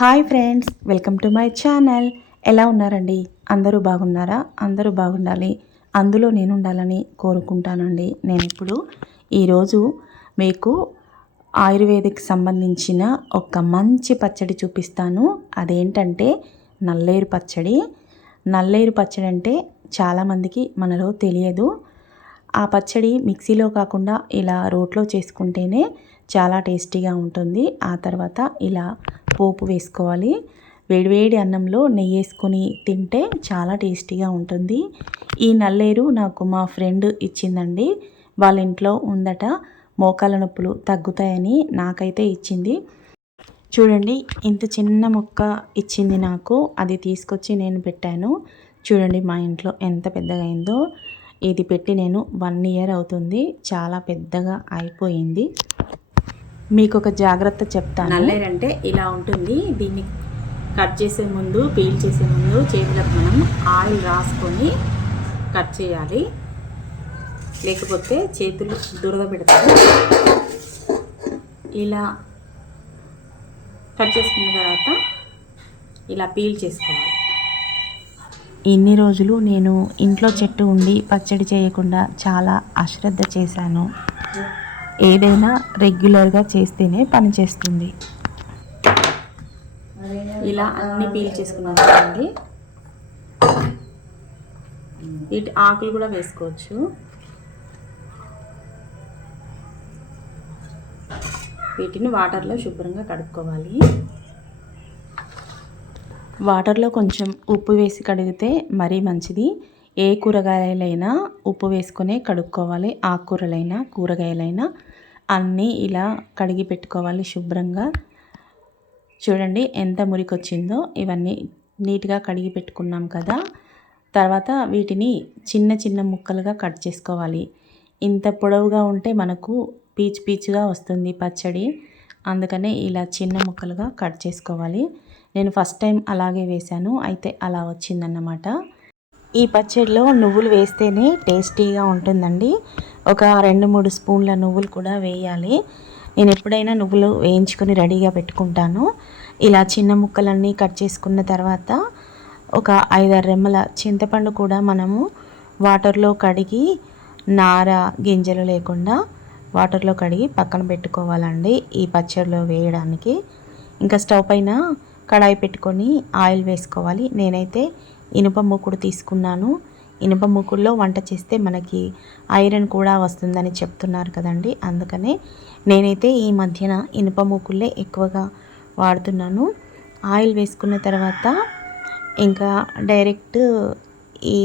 Hi friends, welcome to my channel. ఎలా ఉన్నారండి? అందరూ బాగున్నారా? అందరూ బాగుండాలి, అందులో నేను ఉండాలని కోరుకుంటానండి. నేను ఇప్పుడు ఈరోజు మీకు ఆయుర్వేదిక్ సంబంధించిన ఒక మంచి పచ్చడి చూపిస్తాను. అదేంటంటే నల్లేరు పచ్చడి. నల్లేరు పచ్చడి అంటే చాలామందికి మనలో తెలియదు. ఆ పచ్చడి మిక్సీలో కాకుండా ఇలా రోట్లో చేసుకుంటేనే చాలా టేస్టీగా ఉంటుంది. ఆ తర్వాత ఇలా పోపు వేసుకోవాలి. వేడివేడి అన్నంలో నెయ్యి వేసుకొని తింటే చాలా టేస్టీగా ఉంటుంది. ఈ నల్లేరు నాకు మా ఫ్రెండ్ ఇచ్చిందండి. వాళ్ళ ఇంట్లో ఉందట, మోకాల నొప్పులు తగ్గుతాయని నాకైతే ఇచ్చింది. చూడండి, ఇంత చిన్న ముక్క ఇచ్చింది నాకు. అది తీసుకొచ్చి నేను పెట్టాను. చూడండి మా ఇంట్లో ఎంత పెద్దగా అయిందో. ఇది పెట్టి నేను 1 ఇయర్ అవుతుంది. చాలా పెద్దగా అయిపోయింది. మీకు ఒక జాగ్రత్త చెప్తాను. నల్లేరు అంటే ఇలా ఉంటుంది. దీన్ని కట్ చేసే ముందు, పీల్ చేసే ముందు చేతులకు మనం ఆయిల్ రాసుకొని కట్ చేయాలి. లేకపోతే చేతులు దురద పెడతారు. ఇలా కట్ చేసుకున్న తర్వాత ఇలా పీల్ చేసుకోవాలి. ఇన్ని రోజులు నేను ఇంట్లో చెట్టు ఉండి పచ్చడి చేయకుండా చాలా అశ్రద్ధ చేశాను. ఏదైనా రెగ్యులర్గా చేస్తేనే పని చేస్తుంది. ఇలా అన్ని పీల్ చేసుకున్నాను చూడండి. వీటి ఆకులు కూడా వేసుకోవచ్చు. వీటిని వాటర్లో శుభ్రంగా కడుక్కోవాలి. వాటర్లో కొంచెం ఉప్పు వేసి కడిగితే మరీ మంచిది. ఏ కూరగాయలైనా ఉప్పు వేసుకొనే కడుక్కోవాలి. ఆకుకూరలైనా కూరగాయలైనా అన్నీ ఇలా కడిగి పెట్టుకోవాలి శుభ్రంగా. చూడండి ఎంత మురికొచ్చిందో. ఇవన్నీ నీట్గా కడిగి పెట్టుకున్నాం కదా. తర్వాత వీటిని చిన్న చిన్న ముక్కలుగా కట్ చేసుకోవాలి. ఇంత పొడవుగా ఉంటే మనకు పీచు పీచుగా వస్తుంది పచ్చడి. అందుకనే ఇలా చిన్న ముక్కలుగా కట్ చేసుకోవాలి. నేను ఫస్ట్ టైం అలాగే వేశాను, అయితే అలా వచ్చిందన్నమాట. ఈ పచ్చడిలో నువ్వులు వేస్తేనే టేస్టీగా ఉంటుందండి. ఒక 2-3 స్పూన్ల నువ్వులు కూడా వేయాలి. నేను ఎప్పుడైనా నువ్వులు వేయించుకొని రెడీగా పెట్టుకుంటాను. ఇలా చిన్న ముక్కలన్నీ కట్ చేసుకున్న తర్వాత ఒక 5-6 రెమ్మల చింతపండు కూడా మనము వాటర్లో కడిగి, నార గింజలు లేకుండా వాటర్లో కడిగి పక్కన పెట్టుకోవాలండి ఈ పచ్చడిలో వేయడానికి. ఇంకా స్టవ్ పైన కడాయి పెట్టుకొని ఆయిల్ వేసుకోవాలి. నేనైతే ఇనుప మూకుడు తీసుకున్నాను. ఇనుప మూకుడులో వంట చేస్తే మనకి ఐరన్ కూడా వస్తుందని చెప్తున్నారు కదండి. అందుకనే నేనైతే ఈ మధ్యన ఇనుప మూకుళ్ళే ఎక్కువగా వాడుతున్నాను. ఆయిల్ వేసుకున్న తర్వాత ఇంకా డైరెక్ట్ ఈ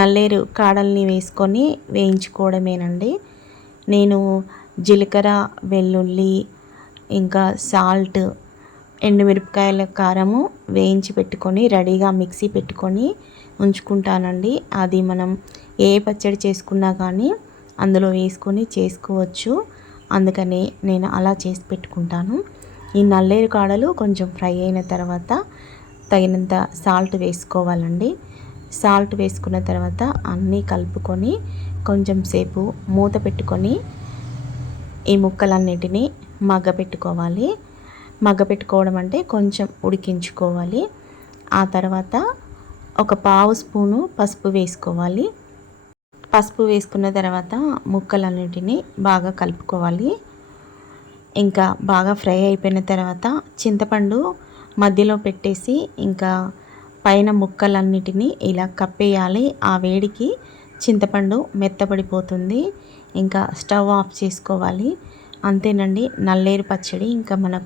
నల్లేరు కాడల్ని వేసుకొని వేయించుకోవడమేనండి. నేను జీలకర్ర, వెల్లుల్లి, ఇంకా సాల్ట్, ఎండుమిరపకాయల కారము వేయించి పెట్టుకొని రెడీగా మిక్సీ పెట్టుకొని ఉంచుకుంటానండి. అది మనం ఏ పచ్చడి చేసుకున్నా కానీ అందులో వేసుకొని చేసుకోవచ్చు. అందుకని నేను అలా చేసి పెట్టుకుంటాను. ఈ నల్లేరు కాడలు కొంచెం ఫ్రై అయిన తర్వాత తగినంత సాల్ట్ వేసుకోవాలండి. సాల్ట్ వేసుకున్న తర్వాత అన్నీ కలుపుకొని కొంచెం సేపు మూత పెట్టుకొని ఈ ముక్కలన్నిటినీ మగ్గపెట్టుకోవాలి. మగ్గపెట్టుకోవడం అంటే కొంచెం ఉడికించుకోవాలి. ఆ తర్వాత ఒక 1/2 స్పూను పసుపు వేసుకోవాలి. పసుపు వేసుకున్న తర్వాత ముక్కలన్నిటినీ బాగా కలుపుకోవాలి. ఇంకా బాగా ఫ్రై అయిపోయిన తర్వాత చింతపండు మధ్యలో పెట్టేసి ఇంకా పైన ముక్కలన్నిటినీ ఇలా కప్పేయాలి. ఆ వేడికి చింతపండు మెత్తపడిపోతుంది. ఇంకా స్టవ్ ఆఫ్ చేసుకోవాలి. అంతేనండి, నల్లేరు పచ్చడి ఇంకా మనం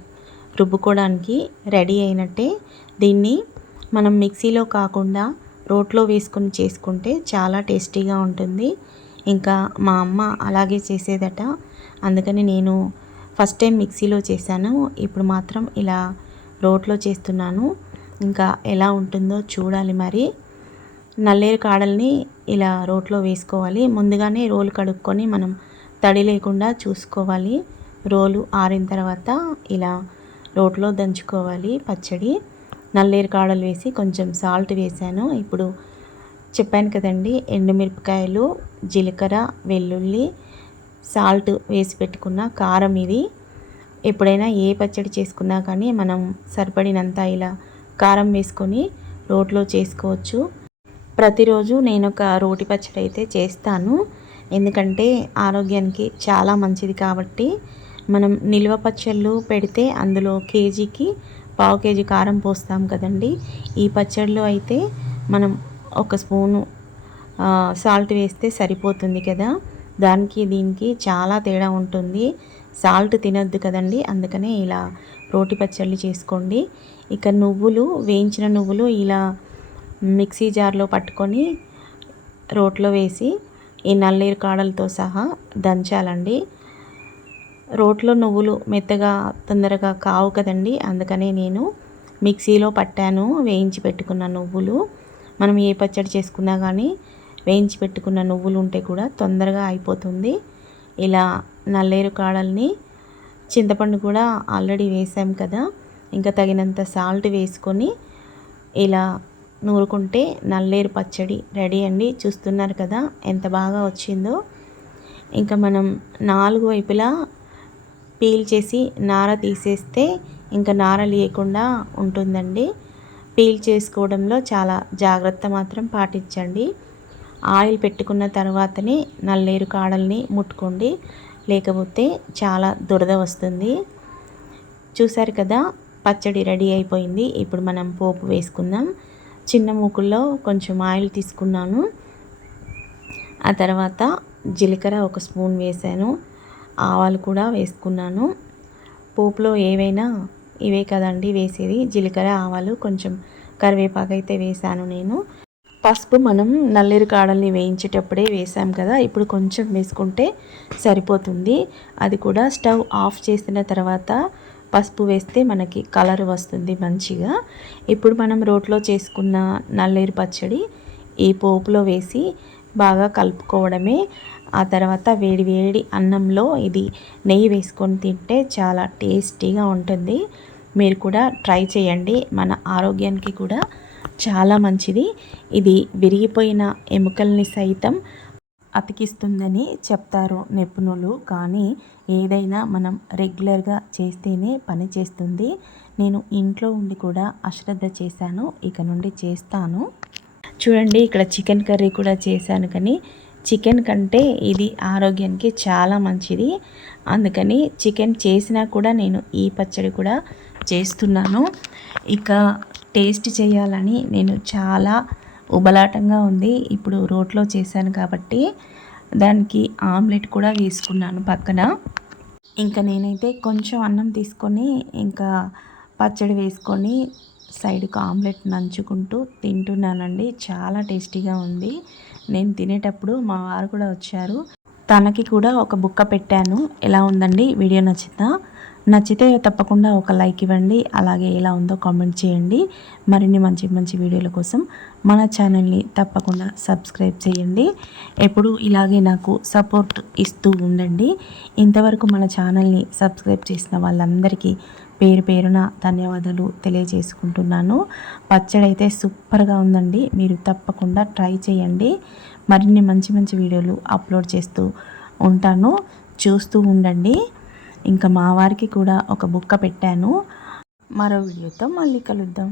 రుబ్బుకోవడానికి రెడీ అయినట్టే. దీన్ని మనం మిక్సీలో కాకుండా రోట్లో వేసుకొని చేసుకుంటే చాలా టేస్టీగా ఉంటుంది. ఇంకా మా అమ్మ అలాగే చేసేదట. అందుకని నేను ఫస్ట్ టైం మిక్సీలో చేశాను, ఇప్పుడు మాత్రం ఇలా రోట్లో చేస్తున్నాను. ఇంకా ఎలా ఉంటుందో చూడాలి. మరి నల్లేరు కాడల్ని ఇలా రోట్లో వేసుకోవాలి. ముందుగానే రోలు కడుక్కొని మనం తడి లేకుండా చూసుకోవాలి. రోలు ఆరిన తర్వాత ఇలా రోట్లో దంచుకోవాలి పచ్చడి. నల్లేరు కాడలు వేసి కొంచెం సాల్ట్ వేసాను. ఇప్పుడు చెప్పాను కదండి, ఎండుమిరపకాయలు, జీలకర్ర, వెల్లుల్లి, సాల్ట్ వేసి పెట్టుకున్న కారం ఇది. ఎప్పుడైనా ఏ పచ్చడి చేసుకున్నా కానీ మనం సరిపడినంత ఇలా కారం వేసుకొని రోట్లో చేసుకోవచ్చు. ప్రతిరోజు నేను ఒక రోటి పచ్చడి అయితే చేస్తాను, ఎందుకంటే ఆరోగ్యానికి చాలా మంచిది కాబట్టి. మనం నిల్వ పచ్చళ్ళు పెడితే అందులో కేజీకి పావు కేజీ కారం పోస్తాం కదండి. ఈ పచ్చడిలో అయితే మనం ఒక స్పూను సాల్ట్ వేస్తే సరిపోతుంది కదా. దానికి దీనికి చాలా తేడా ఉంటుంది. సాల్ట్ తినొద్దు కదండి, అందుకనే ఇలా రోటి పచ్చళ్ళు చేసుకోండి. ఇక నువ్వులు, వేయించిన నువ్వులు ఇలా మిక్సీ జార్లో పట్టుకొని రోట్లో వేసి ఈ నల్లేరు కాడలతో సహా దంచాలండి. రోట్లో నువ్వులు మెత్తగా తొందరగా కావు కదండి, అందుకనే నేను మిక్సీలో పట్టాను వేయించి పెట్టుకున్న నువ్వులు. మనం ఏ పచ్చడి చేసుకున్నా కానీ వేయించి పెట్టుకున్న నువ్వులు ఉంటే కూడా తొందరగా అయిపోతుంది. ఇలా నల్లేరు కాడల్ని, చింతపండు కూడా ఆల్రెడీ వేసాం కదా, ఇంకా తగినంత సాల్ట్ వేసుకొని ఇలా నూరుకుంటే నల్లేరు పచ్చడి రెడీ అండి. చూస్తున్నారు కదా ఎంత బాగా వచ్చిందో. ఇంకా మనం 4 వైపులా పీల్ చేసి నార తీసేస్తే ఇంకా నార లేకుండా ఉంటుందండి. పీల్ చేసుకోవడంలో చాలా జాగ్రత్త మాత్రం పాటించండి. ఆయిల్ పెట్టుకున్న తర్వాతనే నల్లేరు కాడల్ని ముట్టుకోండి, లేకపోతే చాలా దురద వస్తుంది. చూసారు కదా, పచ్చడి రెడీ అయిపోయింది. ఇప్పుడు మనం పోపు వేసుకుందాం. చిన్న మూకుల్లో కొంచెం ఆయిల్ తీసుకున్నాను. ఆ తర్వాత జీలకర్ర 1 స్పూన్ వేసాను, ఆవాలు కూడా వేసుకున్నాను. పోపులో ఏవైనా ఇవే కదండి వేసేది, జీలకర్ర, ఆవాలు, కొంచెం కరివేపాకు అయితే వేసాను నేను. పసుపు మనం నల్లేరు కాడల్ని వేయించేటప్పుడే వేసాం కదా, ఇప్పుడు కొంచెం వేసుకుంటే సరిపోతుంది. అది కూడా స్టవ్ ఆఫ్ చేసిన తర్వాత పసుపు వేస్తే మనకి కలర్ వస్తుంది మంచిగా. ఇప్పుడు మనం రోట్లో చేసుకున్న నల్లేరు పచ్చడి ఈ పోపులో వేసి బాగా కలుపుకోవడమే. ఆ తర్వాత వేడి వేడి అన్నంలో ఇది నెయ్యి వేసుకొని తింటే చాలా టేస్టీగా ఉంటుంది. మీరు కూడా ట్రై చేయండి, మన ఆరోగ్యానికి కూడా చాలా మంచిది. ఇది విరిగిపోయిన ఎముకల్ని సైతం అతికిస్తుందని చెప్తారు నిపుణులు, కానీ ఏదైనా మనం రెగ్యులర్గా చేస్తేనే పని చేస్తుంది. నేను ఇంట్లో ఉండి కూడా అశ్రద్ధ చేశాను, ఇక నుండి చేస్తాను. చూడండి, ఇక్కడ చికెన్ కర్రీ కూడా చేశాను, కానీ చికెన్ కంటే ఇది ఆరోగ్యానికి చాలా మంచిది. అందుకని చికెన్ చేసినా కూడా నేను ఈ పచ్చడి కూడా చేస్తున్నాను. ఇక టేస్ట్ చేయాలని నేను చాలా ఉబలాటంగా ఉంది. ఇప్పుడు రోట్లో చేశాను కాబట్టి దానికి ఆమ్లెట్ కూడా వేసుకున్నాను పక్కన. ఇంకా నేనైతే కొంచెం అన్నం తీసుకొని ఇంకా పచ్చడి వేసుకొని సైడ్కి ఆమ్లెట్ నంచుకుంటూ తింటున్నానండి. చాలా టేస్టీగా ఉంది. నేను తినేటప్పుడు మా వారు కూడా వచ్చారు, తనకి కూడా ఒక బుక్క పెట్టాను. ఎలా ఉందండి వీడియో? నచ్చితే తప్పకుండా ఒక లైక్ ఇవ్వండి, అలాగే ఎలా ఉందో కామెంట్ చేయండి. మరిన్ని మంచి మంచి వీడియోల కోసం మన ఛానల్ని తప్పకుండా సబ్స్క్రైబ్ చేయండి. ఎప్పుడు ఇలాగే నాకు సపోర్ట్ ఇస్తూ ఉండండి. ఇంతవరకు మన ఛానల్ని సబ్స్క్రైబ్ చేసిన వాళ్ళందరికీ పేరు పేరున ధన్యవాదాలు తెలియజేసుకుంటున్నాను. పచ్చడి అయితే సూపర్గా ఉందండి, మీరు తప్పకుండా ట్రై చేయండి. మరిన్ని మంచి మంచి వీడియోలు అప్లోడ్ చేస్తూ ఉంటాను, చూస్తూ ఉండండి. ఇంకా మా వారికి కూడా ఒక బుక్క పెట్టాను. మరో వీడియోతో మళ్ళీ కలుద్దాం.